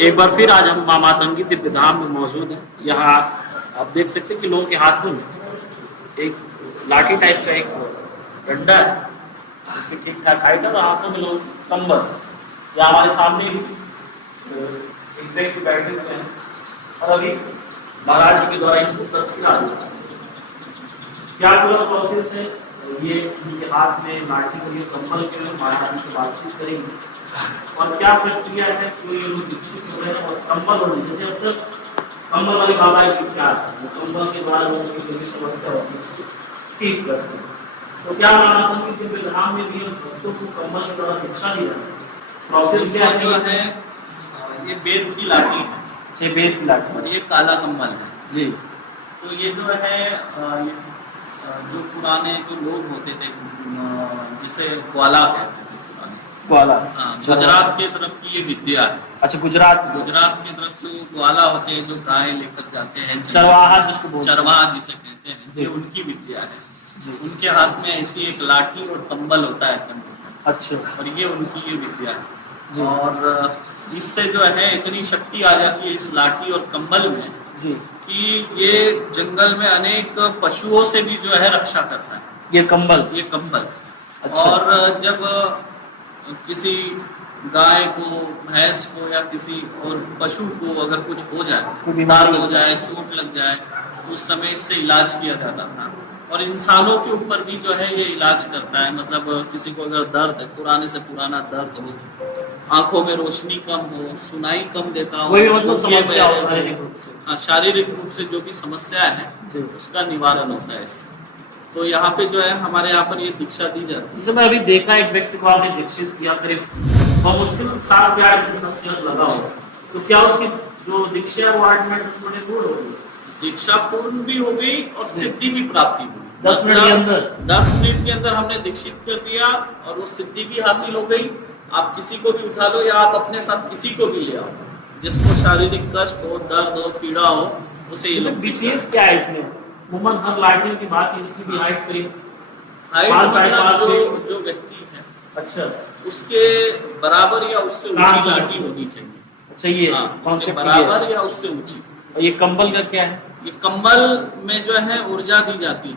एक बार फिर आज हम माँ मातंगी दिव्य धाम में मौजूद हैं। यहाँ आप देख सकते हैं कि लोगों के हाथों में एक लाठी टाइप का एक डंडा है, इसके ठीक ठाक हाइट है, और हाथों में लोग कंबल, या हमारे सामने भी एक व्यक्ति बैठे हुए हैं और अभी महाराज जी के द्वारा इनको तस्वीर आ रही है। क्या पूरा प्रोसेस है ये, इनके हाथ में लाठी के लिए कंबल के लिए महाराज से बातचीत करेंगे और क्या प्रक्रिया है कि ये लोग दीक्षित हो रहे हैं और कंबल होने जैसे अब तक कंबल वाली बाबा की क्या है, कंबल के द्वारा लोगों की जो भी समस्या होती है ठीक करते हैं। तो क्या माना कि दिव्य धाम में भी भक्तों को कंबल के द्वारा दीक्षा दी जाती है? प्रोसेस क्या है? ये बेद की लाठी है, छह बेद की लाठी और ये काला कंबल है जी। तो ये जो है जो पुराने जो लोग होते थे जिसे ग्वाला कहते हैं, ग्वाला, गुजरात के तरफ की ये विद्या है। अच्छा, गुजरात की तरफ जो ग्वाला होते हैं, जो गाय लेकर जाते हैं, चरवाहा जिसको बोलते हैं, चरवाहा जिसे कहते हैं, ये उनकी विद्या है जी। उनके हाथ में ऐसी एक लाठी और कंबल होता है। अच्छा, और ये उनकी ये विद्या है और इससे जो है इतनी शक्ति आ जाती है इस लाठी और कंबल में जी कि ये जंगल में अनेक पशुओं से भी जो है रक्षा करता है ये कंबल। अच्छा। और जब किसी गाय को, भैंस को या किसी और पशु को अगर कुछ हो जाए, बीमार हो जाए, चोट लग जाए, तो उस समय इससे इलाज किया जाता था। और इंसानों के ऊपर भी जो है ये इलाज करता है। मतलब किसी को अगर दर्द है, पुराने से पुराना दर्द हो, आंखों में रोशनी कम हो, सुनाई कम देता हो, मतलब शारीरिक रूप से जो भी समस्या है उसका निवारण होता है इससे। तो यहाँ पे जो है हमारे यहाँ पर ये दीक्षा दी जाती है। जैसे मैं अभी देखा एक व्यक्ति को आपने दीक्षित किया, करीब बहुत मुश्किल 7 से 8 दिन का लगा हो, तो क्या उसकी जो दीक्षा है वो 8 मिनट पूर्ण हो गई? दीक्षा पूर्ण भी हो गई और सिद्धि भी प्राप्ति हुई। 10 मिनट के अंदर 10 मिनट के अंदर हमने दीक्षित कर दिया और वो सिद्धि भी हासिल हो गई। आप किसी को भी उठा लो या आप अपने साथ किसी को भी ले आओ, जिसको शारीरिक कष्ट हो, दर्द हो, पीड़ा हो, उसे ये लोग। विशेष क्या है इसमें? मुमन हर लाठी की बात है, इसकी भी हाइट करीब मतलब जो व्यक्ति है, अच्छा, उसके बराबर या उससे ऊंची लाठी होनी चाहिए। चाहिए उसके बराबर या उससे ऊंची। और ये कंबल का क्या है? ये कंबल में जो है ऊर्जा दी जाती है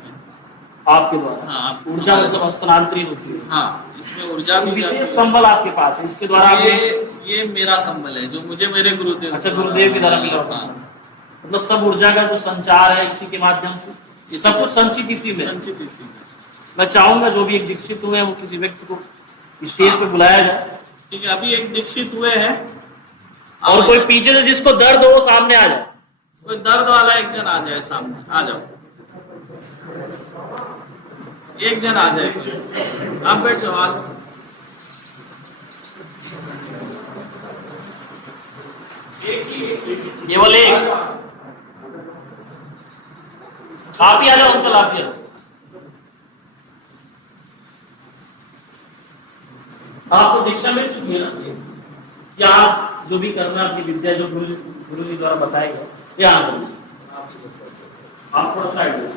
आपके द्वारा। हाँ, ऊर्जा मतलब हस्तांतरित होती है। हाँ, इसमें ऊर्जा भी विशेष कंबल आपके पास है, इसके द्वारा ये मेरा कंबल है जो मुझे मेरे गुरुदेव, अच्छा, गुरुदेव के द्वारा मिला होता है। मतलब सब ऊर्जा का जो संचार है इसी के माध्यम से, ये सब कुछ संचित इसी में। मैं चाहूंगा जो भी एक दीक्षित हुए हैं वो किसी व्यक्ति को स्टेज पे बुलाया जाए। ठीक है, अभी एक दीक्षित हुए हैं और कोई पीछे से जिसको दर्द हो सामने आ जाए, कोई दर्द वाला एक जन आ जाए सामने, आ जाओ, एक जन आ जाए, आप बैठ जाओ, आ जाओ। केवल एक, आप ही आ जाओ अंकल, आप ही आ जाओ। आपको दीक्षा मिल चुकी है ना? क्या आप जो भी करना अपनी विद्या जो गुरु जी द्वारा बताएगा, यहाँ आप थोड़ा साइड में।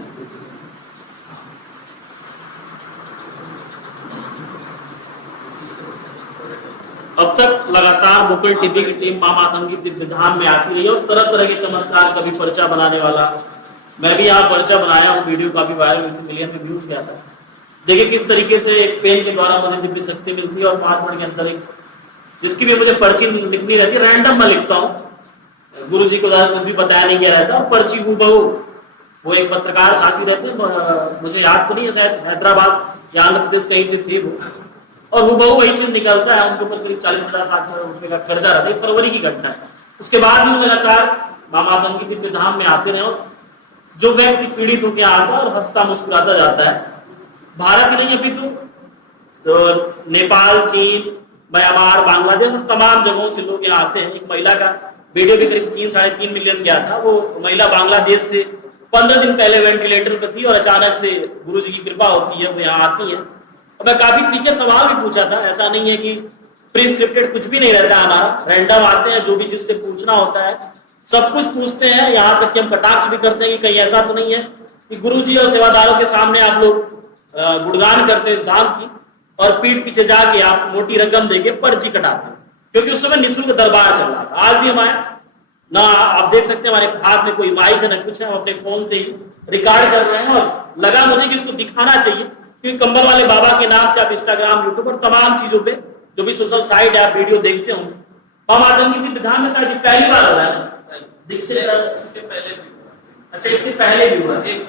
अब तक लगातार मुकुल टीवी की टीम माँ मातंगी दिव्य धाम में आती रही और तरह तरह के चमत्कार, कभी पर्चा बनाने वाला, मैं भी यहाँ पर्चा बनाया हूँ, वीडियो काफी वायरल हुई थी, मिलियन में व्यूज गया था। देखिए किस तरीके से एक पेन के द्वारा मुझे दिव्य शक्ति मिलती है और 5 मिनट के अंदर जिसकी भी मुझे पर्ची लिखनी रहती है, रैंडम मैं लिखता हूँ, गुरु जी को कुछ भी बताया नहीं गया रहता, और पर्ची हूबहू, वो एक पत्रकार साथी रहते हैं, मुझे याद तो नहीं है, शायद हैदराबाद या आंध्र प्रदेश कहीं से थे वो, और हूबहू वही चीज निकलता है। उनके ऊपर करीब 40-50 लाख रुपए का खर्चा रहता है। फरवरी की घटना है। उसके बाद भी लगातार माँ मातंगी दिव्य धाम में आते रहे और जो व्यक्ति पीड़ित होकर आता है और हंसता मुस्कुराता जाता है, भारत ही नहीं अभी तो नेपाल, चीन, म्यांमार, बांग्लादेश और तमाम जगहों से लोग यहाँ आते हैं। एक महिला का वीडियो भी करीब 3-3.5 मिलियन गया था। वो महिला बांग्लादेश से 15 दिन पहले वेंटिलेटर पर थी और अचानक से गुरु जी की कृपा होती है, वो यहाँ आती है। और मैं काफी तीखे सवाल भी पूछा था, ऐसा नहीं है कि प्रिस्क्रिप्टेड कुछ भी नहीं रहता हमारा, रैंडम आते हैं, जो भी जिससे पूछना होता है सब कुछ पूछते हैं। यहाँ तक कि हम कटाक्ष भी करते हैं कि कहीं ऐसा तो नहीं है कि गुरु जी और सेवादारों के सामने आप लोग गुणगान करते हैं इस धाम की और पीठ पीछे जाके आप मोटी रकम देके पर्ची कटाते हैं। क्योंकि उस समय निःशुल्क दरबार चल रहा था। आज भी हम आए ना, आप देख सकते हैं हमारे हाथ में कोई माइक है ना कुछ है, हम अपने फोन से ही रिकॉर्ड कर रहे हैं और लगा मुझे कि इसको दिखाना चाहिए, क्योंकि कंबल वाले बाबा के नाम से आप इंस्टाग्राम, यूट्यूब और तमाम चीजों पे जो भी सोशल साइट है आप वीडियो देखते हो। मामा आतंकी विधान में शायद पहली बार हो रहा है दीक्षित, इसके पहले भी हुआ। अच्छा इसके पहले भी हुआ, एक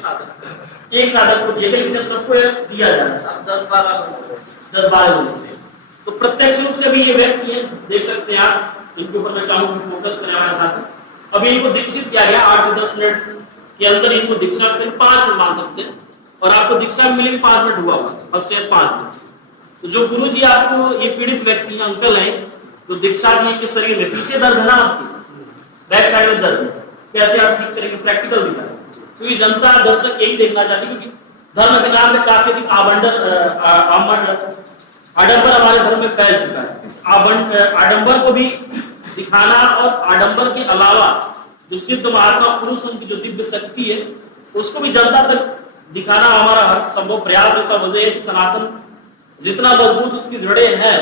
साधक को दिया गया, लेकिन सबको दिया जा रहा था 10-12 लोग 10-12 लोग थे। तो प्रत्यक्ष रूप से भी ये व्यक्ति है, देख सकते हैं आप, इनके ऊपर मैं चाहूंगा कि फोकस करें हमारे साथ। अभी इनको दीक्षित किया गया, 8 से 10 मिनट के अंदर इनको दीक्षा 5 मिनट मान सकते हैं, और आपको दीक्षा मिलेगी 5 मिनट हुआ हुआ, बस से 5 मिनट। तो जो गुरु जी आपको ये पीड़ित व्यक्ति हैं, अंकल हैं, तो दीक्षा दी के शरीर में पीछे दर्द है ना आपकी, बैक साइड में दर्द है, कैसे आप ठीक करेंगे, प्रैक्टिकल दिखा। क्योंकि जनता दर्शक यही देखना चाहती है, क्योंकि धर्म के नाम में काफी अधिक आडंबर हमारे धर्म में फैल चुका है। इस आडंबर को भी दिखाना और आडंबर के अलावा जो सिद्ध महात्मा पुरुष उनकी जो दिव्य शक्ति है उसको भी जनता तक दिखाना हमारा हर संभव प्रयास रहता है। कि सनातन जितना मजबूत उसकी जड़ें हैं,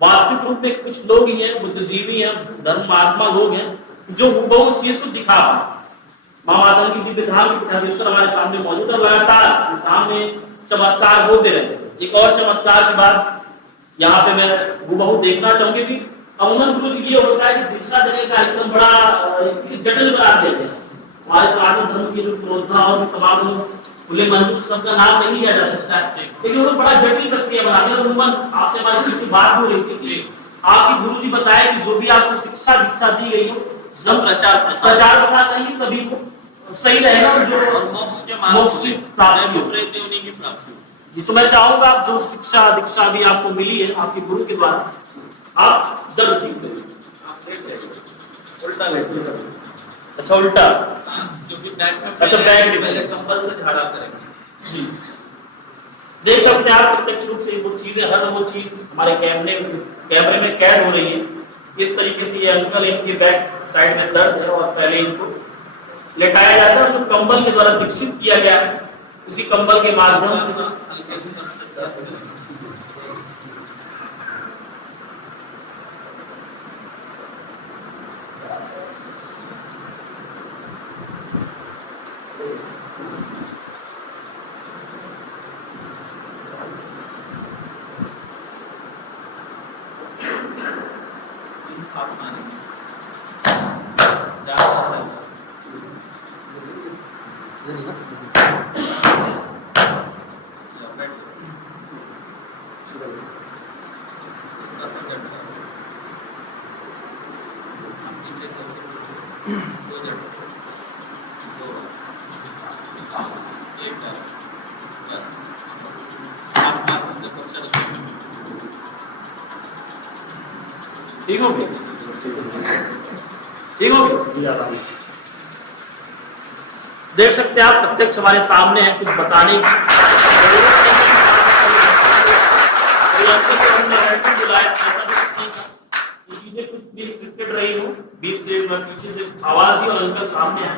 वास्तविक रूप में कुछ लोग ही हैं, बुद्धिजीवी हैं, धर्म महात्मा लोग हैं जो बहुत उस चीज को दिखा माँ माता की दिव्य धाम के पीठाधीश्वर हमारे सामने मौजूद है। लगातार इस धाम में चमत्कार होते रहते। एक और चमत्कार की बात यहाँ पे मैं हुबहू देखना चाहूंगी कि अमूमन गुरु जी ये होता है कि दीक्षा देने का कार्यक्रम बड़ा जटिल बना देते हैं। हमारे सनातन धर्म की जो प्रोधा और तमाम खुले मंच सबका नाम नहीं लिया जा सकता है, लेकिन वो बड़ा जटिल प्रक्रिया बना दी। अमूमन आपसे हमारी पीछे बात हो रही थी, आपके गुरु जी बताए कि जो भी आपको शिक्षा दीक्षा दी गई हो सब प्रचार प्रसार करेंगे, तभी वो सही रहेगा और जो मोक्ष की प्राप्ति हो। जी, तो मैं चाहूंगा आप जो शिक्षा दीक्षा भी आपको मिली है आपके गुरु के द्वारा, आप दर्द ठीक करिए, उल्टा बैठिए। अच्छा उल्टा, क्योंकि बैक में अच्छा बैक में पहले कंबल से झाड़ा करेंगे। जी, देख सकते हैं आप प्रत्यक्ष रूप से वो चीजें, हर वो चीज हमारे कैमरे में कैद हो रही है। इस तरीके से ये अंकल, इनके बैक साइड में दर्द है और पहले इनको लेटाया जाता है, जो कंबल के द्वारा दीक्षित किया गया है उसी कंबल के माध्यम से हल्के से बस से दर्द है। ठीक हो गया, ठीक हो गया। देख सकते हैं आप प्रत्यक्ष हमारे सामने है, कुछ बताने की रही हूँ, बीच से पीछे से आवाज दी और अंकल सामने है।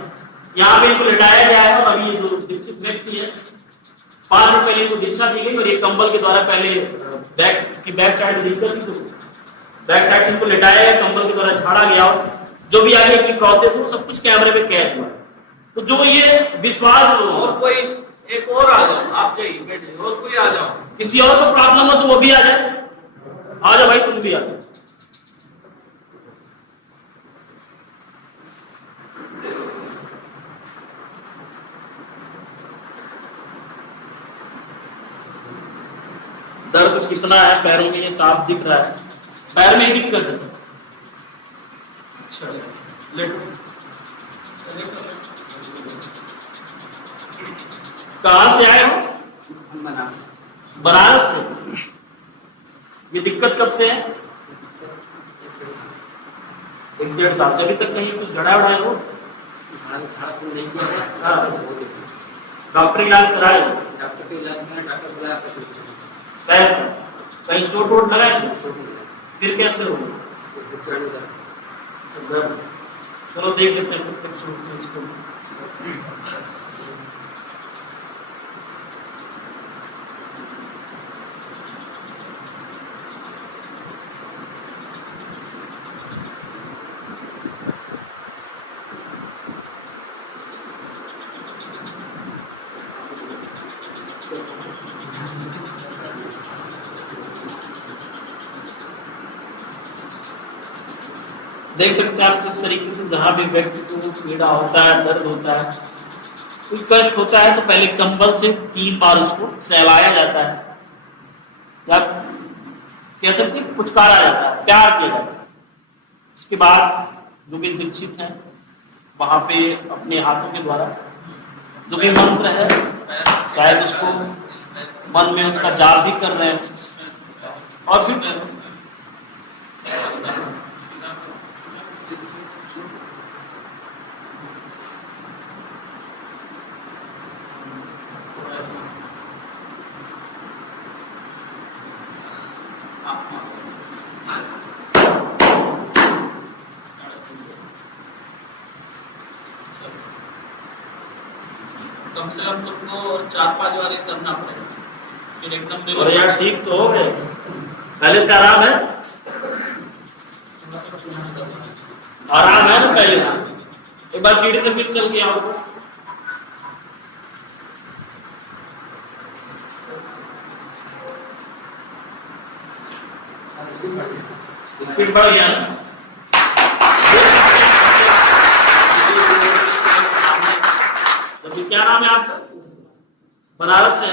यहाँ पे इनको लिटाया गया है और अभी जो दीक्षित व्यक्ति है 5 मिनट पहले इनको दीक्षा दी गई और ये कंबल के द्वारा पहले बैक साइड में दिक्कत थी, तो बैक साइड से इनको लिटाया गया, कंबल के द्वारा झाड़ा गया और जो भी आगे की प्रोसेस है वो सब कुछ कैमरे में कैद हुआ। तो जो ये विश्वास, और कोई एक और आ जाओ, आप जाइए बैठिए, और कोई आ जाओ, किसी और को प्रॉब्लम हो तो वो भी आ जाए, आ जाओ भाई तुम भी आ जाओ। दर्द कितना है पैरों में ये साफ दिख रहा है, पैर में ही दिक्कत है। अच्छा लेटो, कहाँ से आए हो? बनारस से। ये दिक्कत कब से है? 1-1.5 साल से। अभी तक कहीं कुछ जड़ा उड़ा है? डॉक्टर इलाज कराए? पैर कहीं चोट वोट लगाए? फिर कैसे हो? चलो देख लेते हैं प्रत्यक्ष रूप से इसको। देख सकते हैं आप किस तरीके से जहाँ भी व्यक्ति को पीड़ा होता है, दर्द होता है, कोई कष्ट होता है, तो पहले कंबल से 3 बार उसको सहलाया जाता है, या कह सकते हैं पुचकारा जाता है, प्यार किया जाता है। उसके बाद जो भी दीक्षित है वहां पे अपने हाथों के द्वारा जो भी मंत्र है, शायद उसको मन में उसका जाप भी कर रहे हैं, और फिर कम से कम तुमको 4-5 बार करना पड़ेगा, फिर एकदम। और यार ठीक तो हो गए, पहले से आराम है, आराम है ना पहले से। एक बार सीढ़ी से फिर चल के आओ, स्पीड बढ़ गया ना। क्या नाम है आपका? बनारस से?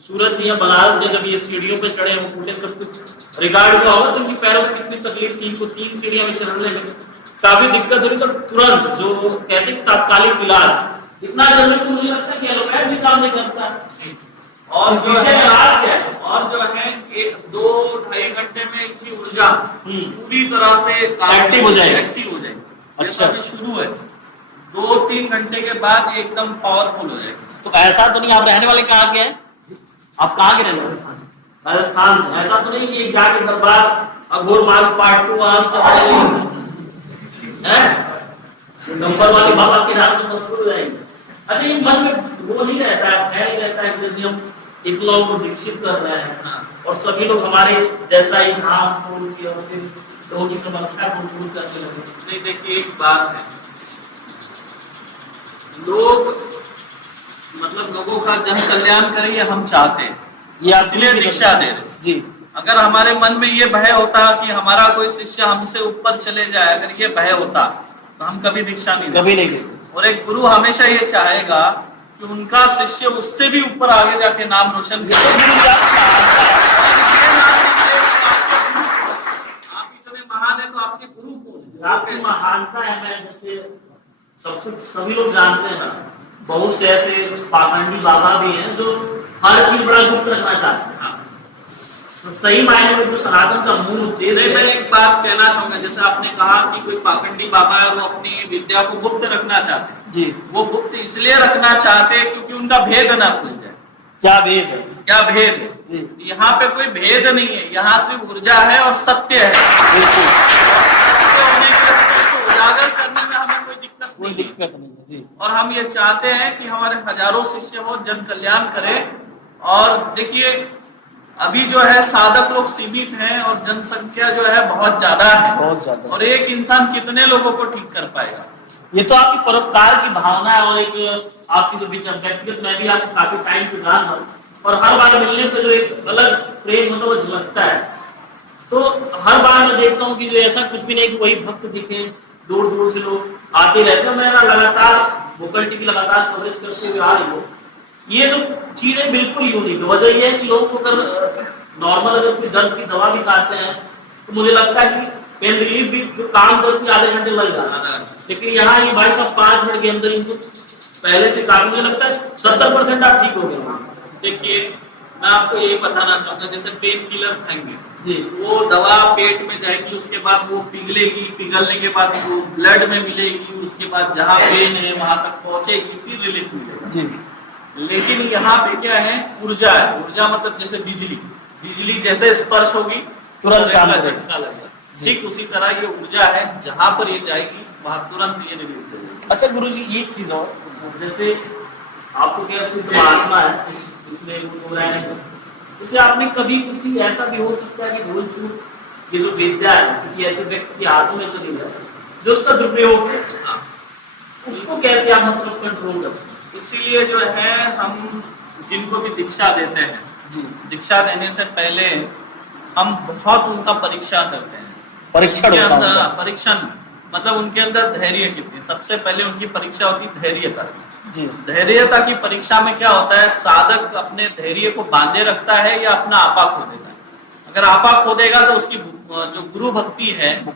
सूरज जी बनारस से जब ये सीढ़ियों पे चढ़े वो पूरे सब कुछ रिकॉर्ड हुआ होगा, तो उनकी पैरों में कितनी तकलीफ थी, इनको 3 सीढ़ियां में चढ़ने में काफी दिक्कत हुई, तो तुरंत जो कहते हैं तात्कालिक इलाज, इतना जल्दी तो मुझे लगता है कि एलोपैथ भी काम नहीं करता। और जो है इलाज क्या है, और जो है 1-2-2.5 घंटे में इनकी ऊर्जा पूरी तरह से एक्टिव हो जाएगी। अच्छा, अभी शुरू है, 2-3 घंटे के बाद एकदम पावरफुल हो जाएगी। तो ऐसा तो नहीं, आप रहने वाले कहाँ के हैं? आप कहाँ के रहने वाले? राजस्थान से। ऐसा तो नहीं कि एक जाके दरबार अघोर मार्ग पार्ट 2 वहां चल हैं, नंबर वाले बाबा के नाम से मशहूर हो जाएंगे। अच्छा, ये मन में वो नहीं रहता है, नहीं रहता है, जैसे हम इतने लोगों को दीक्षित कर रहे हैं और सभी लोग हमारे जैसा ही नाम बोल के और फिर लोगों की समस्या को दूर करने लगे। नहीं, देखिए एक बात है, लोग मतलब लोगों का जन कल्याण करें ये हम चाहते हैं, ये इसलिए दीक्षा दे रहे जी। अगर हमारे मन में ये भय होता कि हमारा कोई शिष्य हमसे ऊपर चले जाए, अगर ये भय होता तो हम कभी दीक्षा नहीं देते। और एक गुरु हमेशा ये चाहेगा कि उनका शिष्य उससे भी ऊपर आगे जाके नाम रोशन करे। आप इतने महान है तो आपके गुरु कौन? आपकी महानता है, मैं जैसे सब कुछ सभी लोग जानते हैं ना, बहुत से ऐसे पाखंडी बाबा भी हैं जो हर चीज बड़ा गुप्त रखना चाहते हैं। सही मायने में जो सनातन का मूल उद्देश्य है। मैं एक बात कहना चाहूंगा, जैसे आपने कहा कि कोई पाखंडी बाबा है वो अपनी विद्या को गुप्त रखना चाहते हैं जी, वो गुप्त इसलिए रखना चाहते हैं क्योंकि उनका भेद ना खुल जाए। क्या भेद है? क्या भेद है? यहाँ पे कोई भेद नहीं है, यहाँ सिर्फ ऊर्जा है और सत्य है। बिल्कुल, उजागर करने में हमें कोई दिक्कत नहीं है जी। और हम ये चाहते हैं कि हमारे हजारों शिष्य हो, जन कल्याण करें। और देखिए अभी जो है साधक लोग सीमित हैं और जनसंख्या जो है बहुत ज्यादा है, बहुत ज्यादा। और एक इंसान कितने लोगों को ठीक कर पाएगा? ये तो आपकी परोपकार की भावना है और एक आपकी जो विचार व्यक्तिगत, मैं भी आपको काफी टाइम से जान रहा हूँ और हर बार मिलने पे जो एक अलग प्रेम होता है वो झलकता है। तो हर बार मैं देखता हूँ कि जो ऐसा कुछ भी नहीं कि वही भक्त दिखे, दूर दूर से लोग आते रहते हैं। मैं लगातार वोकल टीवी लगातार कवरेज करते हुए आ रही हूँ। ये जो चीजें बिल्कुल यूनिक है। वजह ये है कि लोग अगर नॉर्मल अगर कोई दर्द की दवा भी खाते हैं तो मुझे लगता है कि पेन रिलीफ भी जो काम करती है आधे घंटे लग जाता है, लेकिन यहाँ ये भाई साहब 5 मिनट के अंदर इनको पहले से काफी, मुझे लगता है 70% आप ठीक हो गए। देखिए मैं आपको यही बताना चाहूंगा, जैसे पेन किलर खाएंगे जी, वो दवा पेट में जाएगी, उसके बाद वो पिघलेगी, पिघलने के बाद वो ब्लड में मिलेगी, उसके बाद जहाँ पेन है वहां तक पहुंचेगी, फिर रिलीफ मिलेगा जी। लेकिन यहाँ पे क्या है? ऊर्जा है। ऊर्जा मतलब जैसे बिजली, बिजली जैसे स्पर्श होगी तुरंत काम झटका लगेगा। ठीक उसी तरह ये ऊर्जा है, जहां पर ये जाएगी वहां तुरंत ये रिलीफ हो जाएगी। अच्छा गुरुजी, एक चीज और, जैसे आप तो क्या सिद्ध महात्मा है, इसमें जैसे आपने कभी किसी ऐसा भी हो सकता है कि भूल चूक ये जो विद्या है किसी ऐसे व्यक्ति के हाथों में चली जाए जो उसका दुरुपयोग, उसको कैसे आप मतलब कंट्रोल करते हैं? इसीलिए जो है हम जिनको भी दीक्षा देते हैं जी, दीक्षा देने से पहले हम बहुत उनका परीक्षा करते हैं। परीक्षण के अंदर परीक्षण मतलब उनके अंदर धैर्य कितनी, सबसे पहले उनकी परीक्षा होती है धैर्यता की। जी। धैर्यता की परीक्षा में क्या होता है, साधक अपने धैर्य को बांधे रखता है या अपना आपा खो देता है। अगर आपा खो देगा तो उसकी जो गुरु भक्ति है वो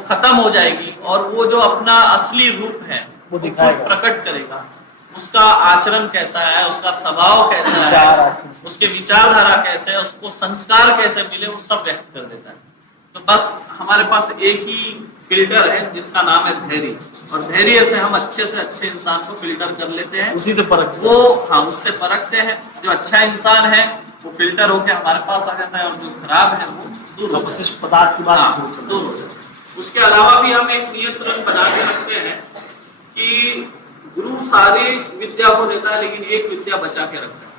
खत्म हो जाएगी और वो जो अपना असली रूप है वो खुद दिखाएगा, प्रकट करेगा। उसका आचरण कैसा है, उसका स्वभाव कैसा है, उसके विचारधारा कैसे है, उसको संस्कार कैसे मिले, वो सब व्यक्त कर देता है। तो बस हमारे पास एक ही फिल्टर है जिसका नाम है धैर्य, और धैर्य से हम अच्छे से अच्छे इंसान को फिल्टर कर लेते हैं, उसी से परखते वो हाँ उससे परखते हैं। जो अच्छा इंसान है वो फिल्टर होके हमारे पास आ जाता है, और जो खराब है वो दूर हो अपशिष्ट पदार्थ की बात दूर हो जाता है। उसके अलावा भी हम एक नियंत्रण बना के रखते हैं कि गुरु सारी विद्या को देता है लेकिन एक विद्या बचा के रखता है।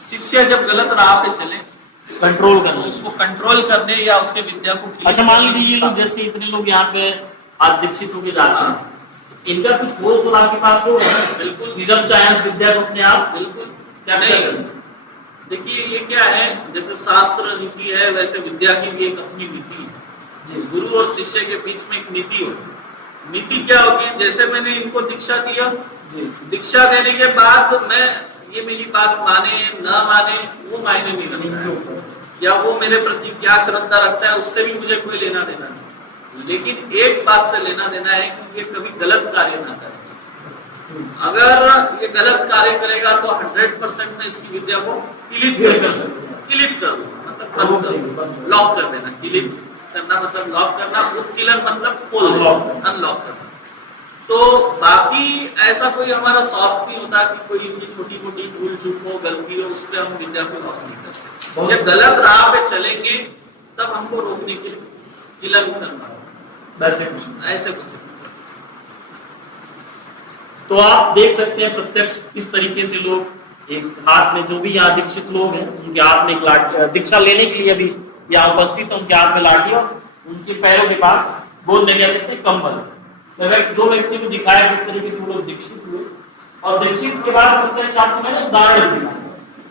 शिष्य जब गलत राह पे चले कंट्रोल तो करना, उसको कंट्रोल करने या उसके विद्या को अच्छा मान लीजिए ये लोग जैसे इतने लोग यहाँ पे आज दीक्षित होके जाते हैं, इनका कुछ होश तो आपके पास हो, बिल्कुल निजम चाहे विद्या को अपने आप बिल्कुल क्या नहीं। देखिए ये क्या है, जैसे शास्त्र नीति है वैसे विद्या की भी एक अपनी नीति है। गुरु और शिष्य के बीच में एक नीति होती है। नीति क्या होती है, जैसे मैंने इनको दीक्षा दिया, दीक्षा देने के बाद मैं ये मेरी बात माने न माने वो मायने नहीं रखता है, या वो मेरे प्रति क्या श्रद्धा रखता है उससे भी मुझे कोई लेना देना नहीं। लेकिन एक बात से लेना देना है कि ये कभी गलत कार्य ना करे। अगर ये गलत कार्य करेगा तो 100% मैं इसकी विद्या को किलित कर दूंगा, मतलब लॉक कर देना। किलित करना मतलब लॉक करना, उत्कीलन मतलब खोल देना, अनलॉक करना। तो बाकी ऐसा कोई हमारा शौक नहीं होता कि कोई इनकी छोटी मोटी भूल चूक हो, गलती हो, उस पर हम विद्या को लॉक नहीं करते। जब गलत राह पे चलेंगे तब हमको रोकने के लिए किलन करना, ऐसे कुछ। तो आप देख सकते हैं प्रत्यक्ष किस तरीके से लोग एक हाथ में, जो भी यहाँ दीक्षित लोग हैं उनके हाथ में एक लाठी, दीक्षा लेने के लिए अभी यहाँ उपस्थित है, उनके हाथ में लाठी और उनके पैरों के पास गोद में क्या कहते हैं कंबल। तो दो व्यक्ति को दिखाया किस तरीके से वो लोग दीक्षित हुए, और दीक्षित के बाद प्रत्यक्ष आपको मैंने उदाहरण दिया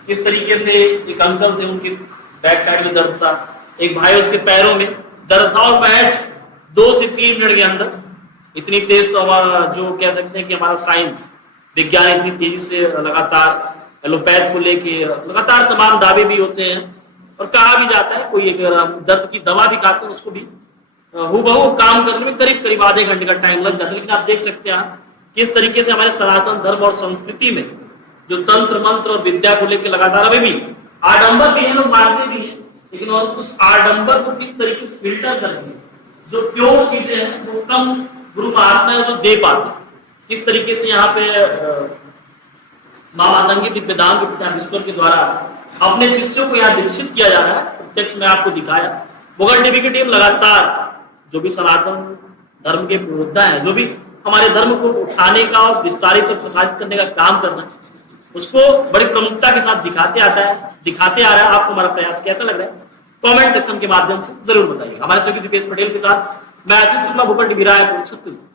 किस तरीके से एक अंकल थे, उनके बैक साइड में दर्द था, एक भाई उसके पैरों में दर्द था, और मैच 2 से 3 मिनट के अंदर इतनी तेज, तो हमारा जो कह सकते हैं कि हमारा साइंस विज्ञान इतनी तेजी से लगातार एलोपैथ को लेके लगातार तमाम दावे भी होते हैं, और कहा भी जाता है कोई अगर हम दर्द की दवा भी खाते हैं उसको भी हूबहू काम करने में करीब करीब आधे घंटे का टाइम लग जाता है। लेकिन आप देख सकते हैं किस तरीके से हमारे सनातन धर्म और संस्कृति में जो तंत्र मंत्र और विद्या को लेकर लगातार अभी भी आडंबर भी है, लोग मानते भी हैं, लेकिन और उस आडंबर को किस तरीके से फिल्टर करके जो प्योर चीजें हैं वो कम गुरु महात्मा है जो दे पाते हैं। किस तरीके से यहाँ पे मां मातंगी दिव्यदान के पिता ईश्वर के द्वारा अपने शिष्यों को यहाँ दीक्षित किया जा रहा है, प्रत्यक्ष में आपको दिखाया। मुगल टीवी की टीम लगातार जो भी सनातन धर्म के योद्धा हैं, जो भी हमारे धर्म को उठाने का और विस्तारित और प्रसारित करने का काम करना है, उसको बड़ी प्रमुखता के साथ दिखाते आ रहा है। आपको हमारा प्रयास कैसा लग रहा है कमेंट सेक्शन के माध्यम से जरूर बताइएगा। हमारे सहयोगी दीपेश पटेल के साथ मैं आशीष शुक्ला, भोपाल टीवी रायपुर, छत्तीसगढ़।